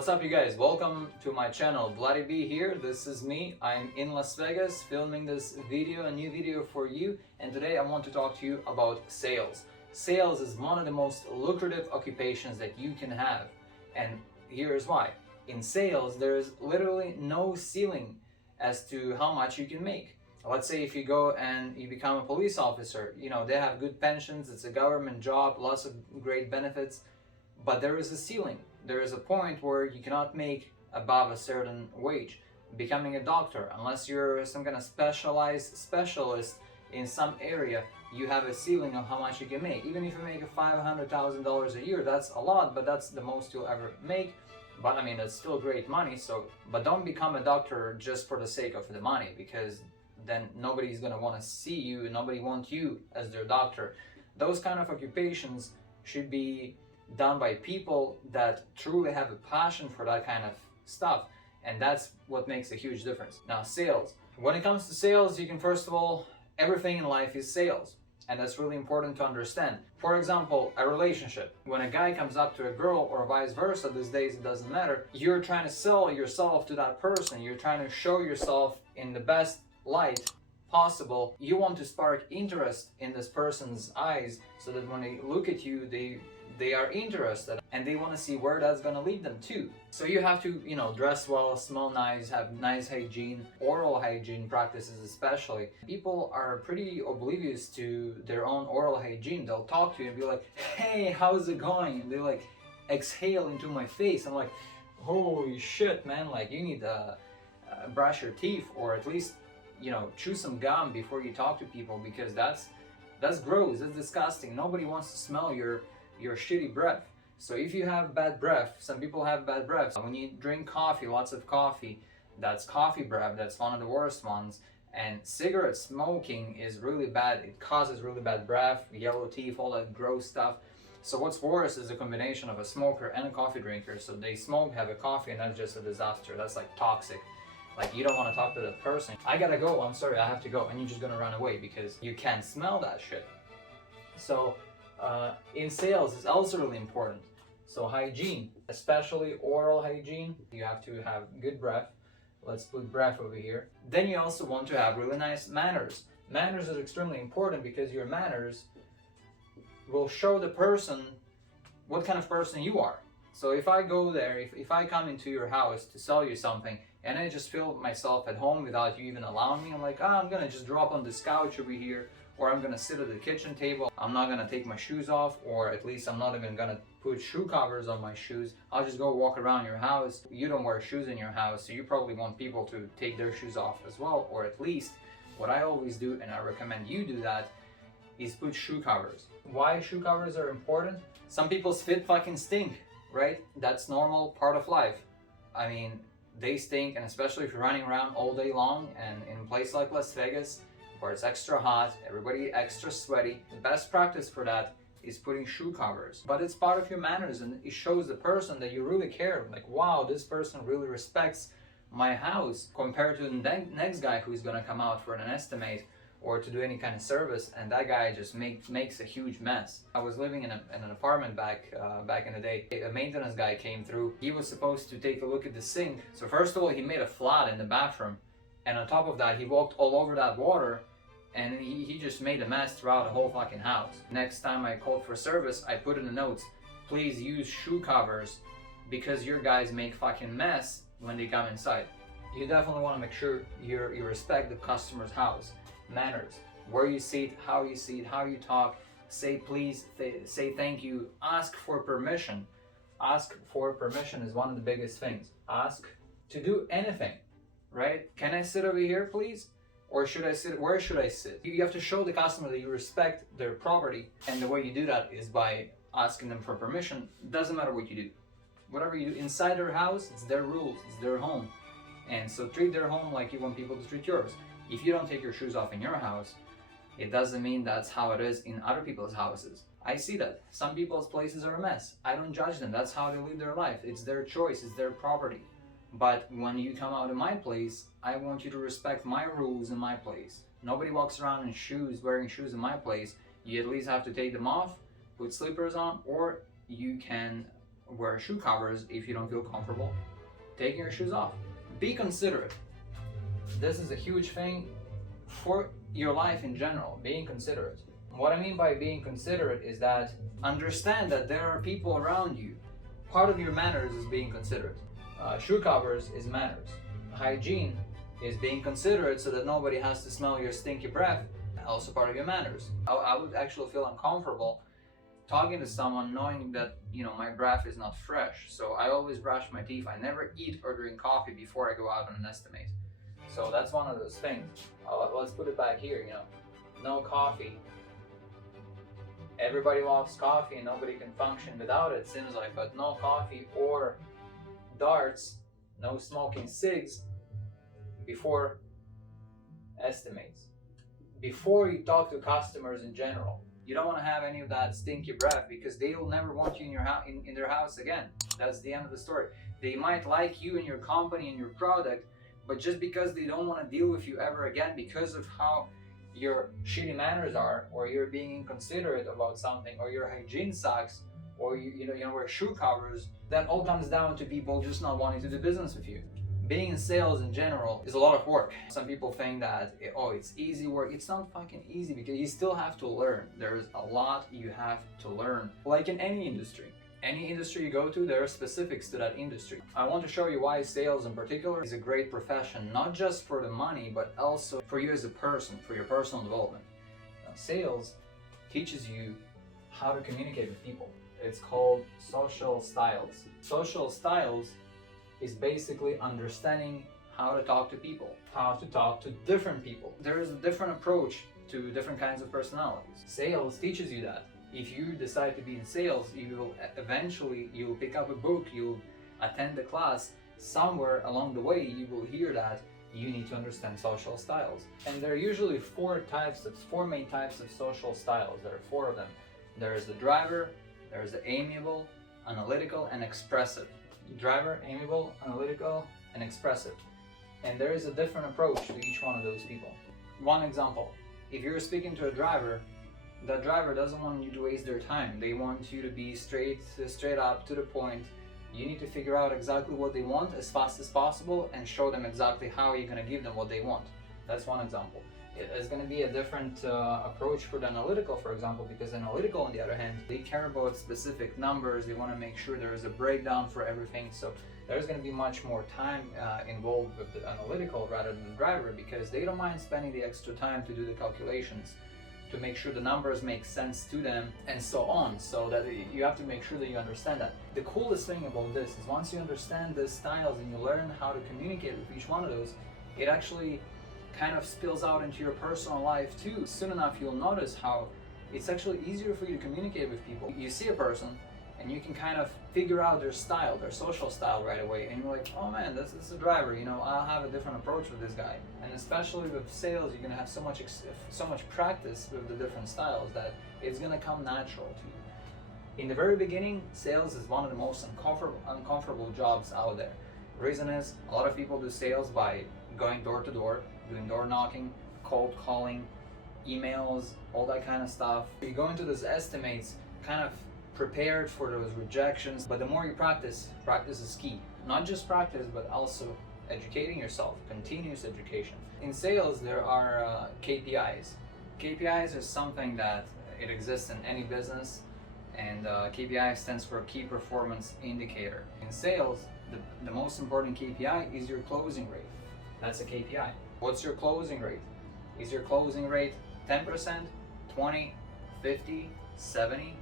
What's up, you guys? Welcome to my channel. Bloody B here. This is me. I'm in Las Vegas filming this video, a new video for you, and today I want to talk to you about sales. Sales is one of the most lucrative occupations that you can have, and here's why. In sales, there's literally no ceiling as to how much you can make. Let's say if you go and you become a police officer, they have good pensions, it's a government job, lots of great benefits, but there is a ceiling. There is a point where you cannot make above a certain wage. Becoming a doctor, unless you're some kind of specialist in some area, you have a ceiling of how much you can make. Even if you make $500,000 a year, that's a lot, but that's the most you'll ever make. But I mean, that's still great money. But don't become a doctor just for the sake of the money, because then nobody's gonna want to see you, and nobody wants you as their doctor. Those kind of occupations should be done by people that truly have a passion for that kind of stuff, and that's what makes a huge difference. Now, sales. When it comes to sales, you can first of all, everything in life is sales, and that's really important to understand. For example, a relationship. When a guy comes up to a girl, or vice versa, these days it doesn't matter, you're trying to sell yourself to that person. You're trying to show yourself in the best light possible. You want to spark interest in this person's eyes, so that when they look at you, they are interested and they want to see where that's going to lead them to. So you have to, dress well, smell nice, have nice hygiene, oral hygiene practices especially. People are pretty oblivious to their own oral hygiene. They'll talk to you and be like, hey, how's it going? And they like exhale into my face. I'm like, holy shit, man, like you need to brush your teeth, or at least, chew some gum before you talk to people, because that's gross, that's disgusting. Nobody wants to smell your shitty breath. So if you have bad breath, some people have bad breath. When you drink coffee, lots of coffee, that's coffee breath, that's one of the worst ones. And cigarette smoking is really bad. It causes really bad breath, yellow teeth, all that gross stuff. So what's worse is a combination of a smoker and a coffee drinker. So they smoke, have a coffee, and that's just a disaster. That's like toxic. Like, you don't want to talk to that person. I gotta go, I'm sorry, I have to go. And you're just gonna run away because you can't smell that shit. So in sales is also really important. So hygiene, especially oral hygiene, you have to have good breath. Let's put breath over here. Then you also want to have really nice manners. Manners is extremely important, because your manners will show the person what kind of person you are. So if I go there, if I come into your house to sell you something, and I just feel myself at home without you even allowing me, I'm like, I'm gonna just drop on this couch over here, or I'm gonna sit at the kitchen table. I'm not gonna take my shoes off, or at least I'm not even gonna put shoe covers on my shoes. I'll just go walk around your house. You don't wear shoes in your house, so you probably want people to take their shoes off as well, or at least what I always do, and I recommend you do that, is put shoe covers. Why shoe covers are important? Some people's feet fucking stink, right? That's normal, part of life. I mean, they stink, and especially if you're running around all day long, and in a place like Las Vegas, where it's extra hot, everybody extra sweaty, the best practice for that is putting shoe covers. But it's part of your manners, and it shows the person that you really care. Like, wow, this person really respects my house, compared to the next guy who's gonna come out for an estimate or to do any kind of service, and that guy just makes a huge mess. I was living in an apartment back in the day. A maintenance guy came through. He was supposed to take a look at the sink. So first of all, he made a flood in the bathroom, and on top of that, he walked all over that water, and he just made a mess throughout the whole fucking house. Next time I called for service, I put in the notes, please use shoe covers, because your guys make fucking mess when they come inside. You definitely want to make sure you respect the customer's house. Manners, where you sit, how you talk, say please, say thank you, ask for permission. Ask for permission is one of the biggest things. Ask to do anything, right? Can I sit over here, please? Or should I sit, where should I sit? You have to show the customer that you respect their property, and the way you do that is by asking them for permission. Doesn't matter what you do. Whatever you do inside their house, it's their rules, it's their home. And so treat their home like you want people to treat yours. If you don't take your shoes off in your house, it doesn't mean that's how it is in other people's houses. I see that. Some people's places are a mess. I don't judge them. That's how they live their life. It's their choice. It's their property. But when you come out of my place, I want you to respect my rules in my place. Nobody walks around in shoes, wearing shoes in my place. You at least have to take them off, put slippers on, or you can wear shoe covers if you don't feel comfortable taking your shoes off. Be considerate. This is a huge thing for your life in general, being considerate. What I mean by being considerate is that understand that there are people around you. Part of your manners is being considerate. Shoe covers is manners. Hygiene is being considerate so that nobody has to smell your stinky breath, also part of your manners. I would actually feel uncomfortable talking to someone knowing that, you know, my breath is not fresh. So I always brush my teeth. I never eat or drink coffee before I go out on an estimate. So that's one of those things. Let's put it back here, you know, no coffee. Everybody loves coffee and nobody can function without it, seems like, but no coffee or darts, no smoking cigs before estimates. Before you talk to customers in general, you don't want to have any of that stinky breath because they will never want you in your in their house again. That's the end of the story. They might like you and your company and your product, but just because they don't want to deal with you ever again because of how your shitty manners are, or you're being inconsiderate about something, or your hygiene sucks, or you wear shoe covers, that all comes down to people just not wanting to do business with you. Being in sales in general is a lot of work. Some people think that, oh, it's easy work. It's not fucking easy because you still have to learn. There's a lot you have to learn. Like in any industry. Any industry you go to, there are specifics to that industry. I want to show you why sales in particular is a great profession, not just for the money, but also for you as a person, for your personal development. Now, sales teaches you how to communicate with people. It's called social styles. Social styles is basically understanding how to talk to people, how to talk to different people. There is a different approach to different kinds of personalities. Sales teaches you that. If you decide to be in sales, you will eventually, you'll pick up a book, you'll attend a class. Somewhere along the way, you will hear that you need to understand social styles. And there are usually four main types of social styles. There are four of them. There is the driver, there is the amiable, analytical, and expressive. Driver, amiable, analytical, and expressive. And there is a different approach to each one of those people. One example, if you're speaking to a driver, that driver doesn't want you to waste their time. They want you to be straight up to the point. You need to figure out exactly what they want as fast as possible and show them exactly how you're going to give them what they want. That's one example. It's going to be a different approach for the analytical, for example, because analytical, on the other hand, they care about specific numbers. They want to make sure there is a breakdown for everything. So there's going to be much more time involved with the analytical rather than the driver, because they don't mind spending the extra time to do the calculations, to make sure the numbers make sense to them, and so on. So that you have to make sure that you understand that. The coolest thing about this is once you understand the styles and you learn how to communicate with each one of those, it actually kind of spills out into your personal life too. Soon enough, you'll notice how it's actually easier for you to communicate with people. You see a person and you can kind of figure out their style, their social style right away, and you're like, oh man, this is a driver, you know, I'll have a different approach with this guy. And especially with sales, you're gonna have so much practice with the different styles that it's gonna come natural to you. In the very beginning, sales is one of the most uncomfortable jobs out there. The reason is, a lot of people do sales by going door to door, doing door knocking, cold calling, emails, all that kind of stuff. You go into those estimates kind of prepared for those rejections, but the more you practice is key. Not just practice, but also educating yourself, continuous education. In sales, there are KPIs. KPIs is something that it exists in any business, and KPI stands for Key Performance Indicator. In sales, the most important KPI is your closing rate. That's a KPI. What's your closing rate? Is your closing rate 10%, 20, 50, 70,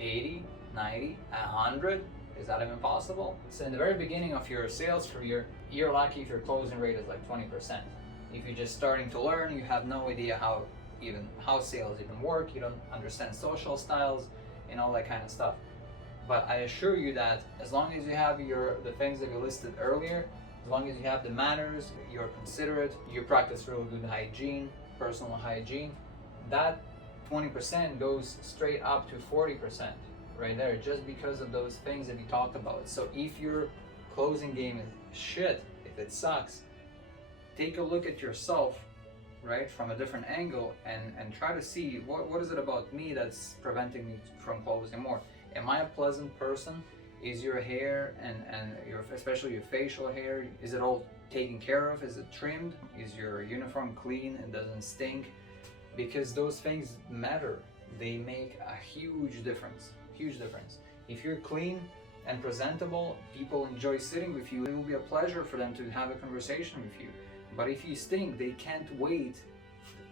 80, 90, 100? Is that even possible? So in the very beginning of your sales career, you're lucky if your closing rate is like 20%. If you're just starting to learn, you have no idea how sales even work, you don't understand social styles and all that kind of stuff. But I assure you that as long as you have the things that you listed earlier, as long as you have the manners, you're considerate, you practice really good hygiene, personal hygiene, that 20% goes straight up to 40% right there, just because of those things that we talked about. So if your closing game is shit, if it sucks, take a look at yourself, right, from a different angle and try to see what is it about me that's preventing me from closing more. Am I a pleasant person? Is your hair and your, especially your facial hair, is it all taken care of? Is it trimmed? Is your uniform clean and doesn't stink? Because those things matter. They make a huge difference. Huge difference. If you're clean and presentable, people enjoy sitting with you. It will be a pleasure for them to have a conversation with you. But if you stink, they can't wait.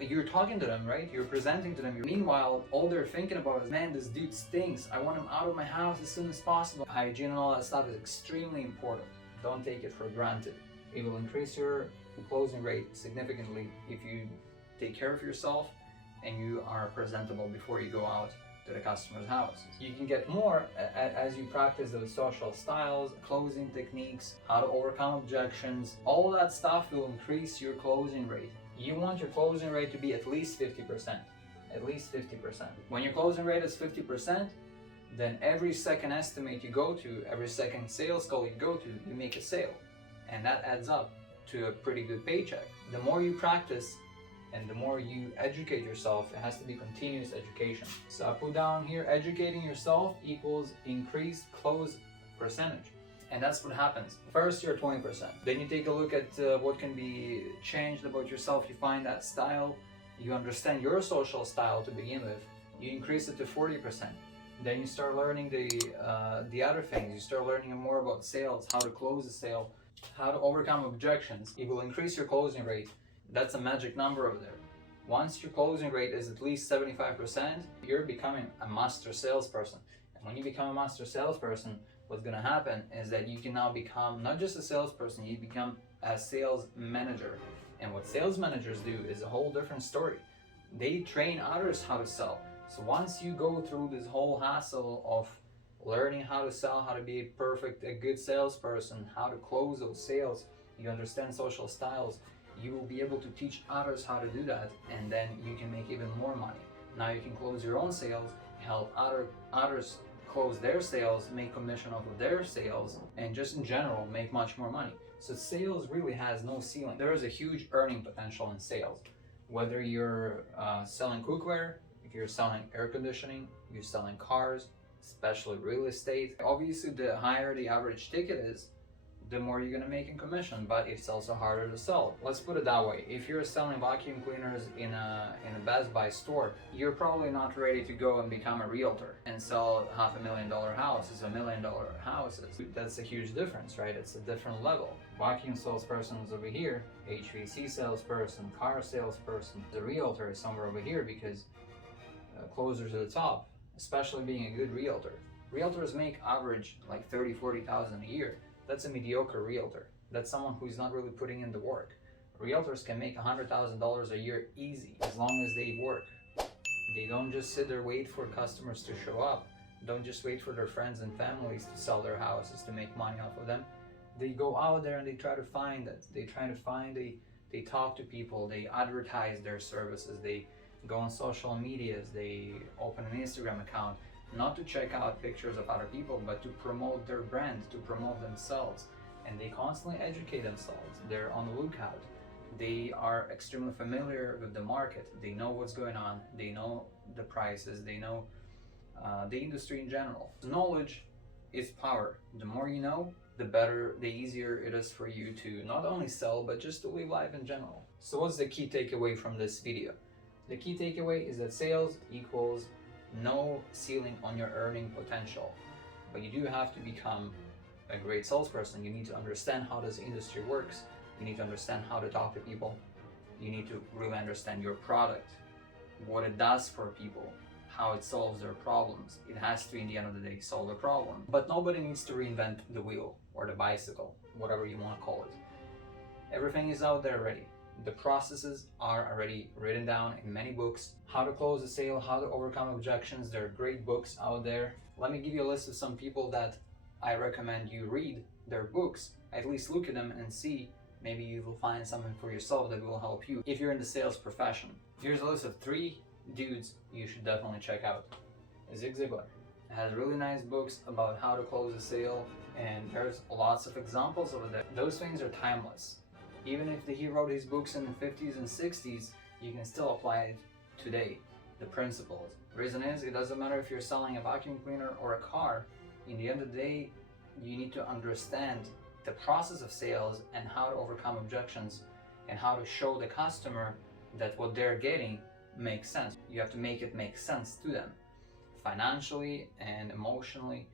You're talking to them, right? You're presenting to them. Meanwhile, all they're thinking about is, man, this dude stinks. I want him out of my house as soon as possible. Hygiene and all that stuff is extremely important. Don't take it for granted. It will increase your closing rate significantly if you take care of yourself and you are presentable before you go out to the customer's house. You can get more as you practice those social styles, closing techniques, how to overcome objections. All of that stuff will increase your closing rate. You want your closing rate to be at least 50%. At least 50%. When your closing rate is 50%, then every second estimate you go to, every second sales call you go to, you make a sale. And that adds up to a pretty good paycheck. The more you practice and the more you educate yourself, it has to be continuous education. So I put down here, educating yourself equals increased close percentage. And that's what happens. First, you're 20%. Then you take a look at what can be changed about yourself. You find that style. You understand your social style to begin with. You increase it to 40%. Then you start learning the other things. You start learning more about sales, how to close a sale, how to overcome objections. It will increase your closing rate. That's a magic number over there. Once your closing rate is at least 75%, you're becoming a master salesperson. And when you become a master salesperson, what's going to happen is that you can now become not just a salesperson, you become a sales manager. And what sales managers do is a whole different story. They train others how to sell. So once you go through this whole hassle of learning how to sell, how to be a good salesperson, how to close those sales, you understand social styles, you will be able to teach others how to do that, and then you can make even more money. Now you can close your own sales, help others close their sales, make commission off of their sales, and just in general make much more money. So sales really has no ceiling. There is a huge earning potential in sales. Whether you're selling cookware, if you're selling air conditioning, you're selling cars, especially real estate. Obviously, the higher the average ticket is, the more you're gonna make in commission, but it's also harder to sell. Let's put it that way. If you're selling vacuum cleaners in a Best Buy store, you're probably not ready to go and become a realtor and sell $500,000 houses, $1 million houses. That's a huge difference, right? It's a different level. Vacuum salesperson is over here, HVAC salesperson, car salesperson. The realtor is somewhere over here because closer to the top, especially being a good realtor. Realtors make average like $30,000-$40,000 a year. That's a mediocre realtor. That's someone who's not really putting in the work. Realtors can make $100,000 a year easy as long as they work. They don't just sit there wait for customers to show up. Don't just wait for their friends and families to sell their houses to make money off of them. They go out there and they try to find it. They talk to people, they advertise their services, they go on social medias, they open an Instagram account, not to check out pictures of other people, but to promote their brand, to promote themselves. And they constantly educate themselves. They're on the lookout. They are extremely familiar with the market. They know what's going on. They know the prices. They know the industry in general. Knowledge is power. The more you know, the better, the easier it is for you to not only sell, but just to live life in general. So what's the key takeaway from this video? The key takeaway is that sales equals no ceiling on your earning potential, but you do have to become a great salesperson. You need to understand how this industry works. You need to understand how to talk to people. You need to really understand your product, what it does for people, how it solves their problems. It has to, in the end of the day, solve a problem. But nobody needs to reinvent the wheel or the bicycle, whatever you want to call it. Everything is out there already. The processes are already written down in many books. How to close a sale, how to overcome objections. There are great books out there. Let me give you a list of some people that I recommend you read their books. At least look at them and see. Maybe you will find something for yourself that will help you if you're in the sales profession. Here's a list of 3 dudes you should definitely check out. Zig Ziglar has really nice books about how to close a sale, and there's lots of examples over there. Those things are timeless. Even if he wrote his books in the 50s and 60s, you can still apply it today, the principles. The reason is, it doesn't matter if you're selling a vacuum cleaner or a car, In the end of the day, you need to understand the process of sales and how to overcome objections and how to show the customer that what they're getting makes sense. You have to make it make sense to them, financially and emotionally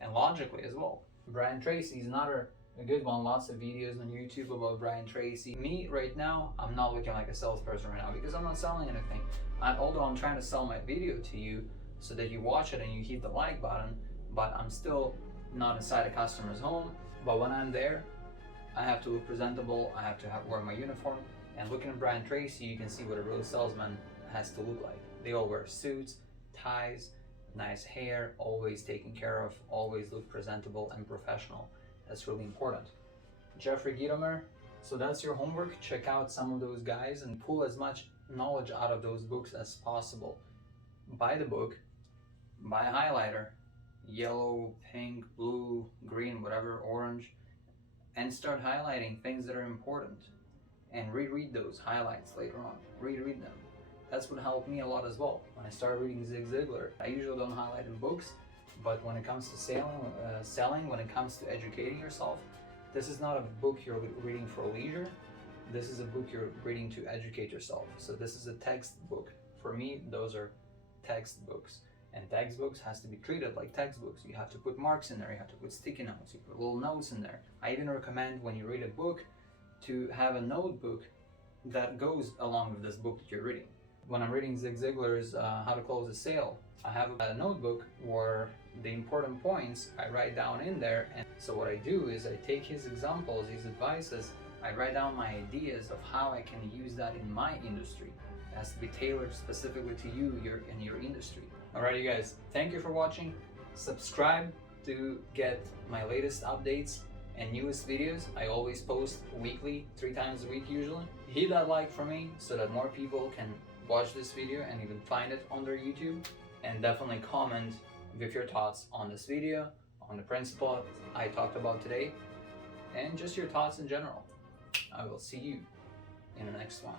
and logically as well. Brian Tracy is another a good one. Lots of videos on YouTube about Brian Tracy. Me right now, I'm not looking like a salesperson right now because I'm not selling anything. Although I'm trying to sell my video to you so that you watch it and you hit the like button, but I'm still not inside a customer's home. But when I'm there, I have to look presentable. I have to wear my uniform. And looking at Brian Tracy, you can see what a real salesman has to look like. They all wear suits, ties, nice hair, always taken care of, always look presentable and professional. That's really important. Jeffrey Gitomer, so that's your homework. Check out some of those guys and pull as much knowledge out of those books as possible. Buy the book, buy a highlighter, yellow, pink, blue, green, whatever, orange, and start highlighting things that are important. And reread those highlights later on. Reread them. That's what helped me a lot as well. When I started reading Zig Ziglar, I usually don't highlight in books, but when it comes to selling, when it comes to educating yourself, this is not a book you're reading for leisure. This is a book you're reading to educate yourself. So this is a textbook. For me, those are textbooks. And textbooks has to be treated like textbooks. You have to put marks in there, you have to put sticky notes, you put little notes in there. I even recommend when you read a book to have a notebook that goes along with this book that you're reading. When I'm reading Zig Ziglar's How to Close a Sale, I have a notebook where the important points I write down in there. And so what I do is I take his examples, his advices, I write down my ideas of how I can use that in my industry. It has to be tailored specifically to you in your industry. Alright, you guys, thank you for watching. Subscribe to get my latest updates and newest videos. I always post weekly, 3 times a week usually. Hit that like for me so that more people can watch this video and even find it on their YouTube. And definitely comment with your thoughts on this video, on the principle I talked about today, and just your thoughts in general. I will see you in the next one.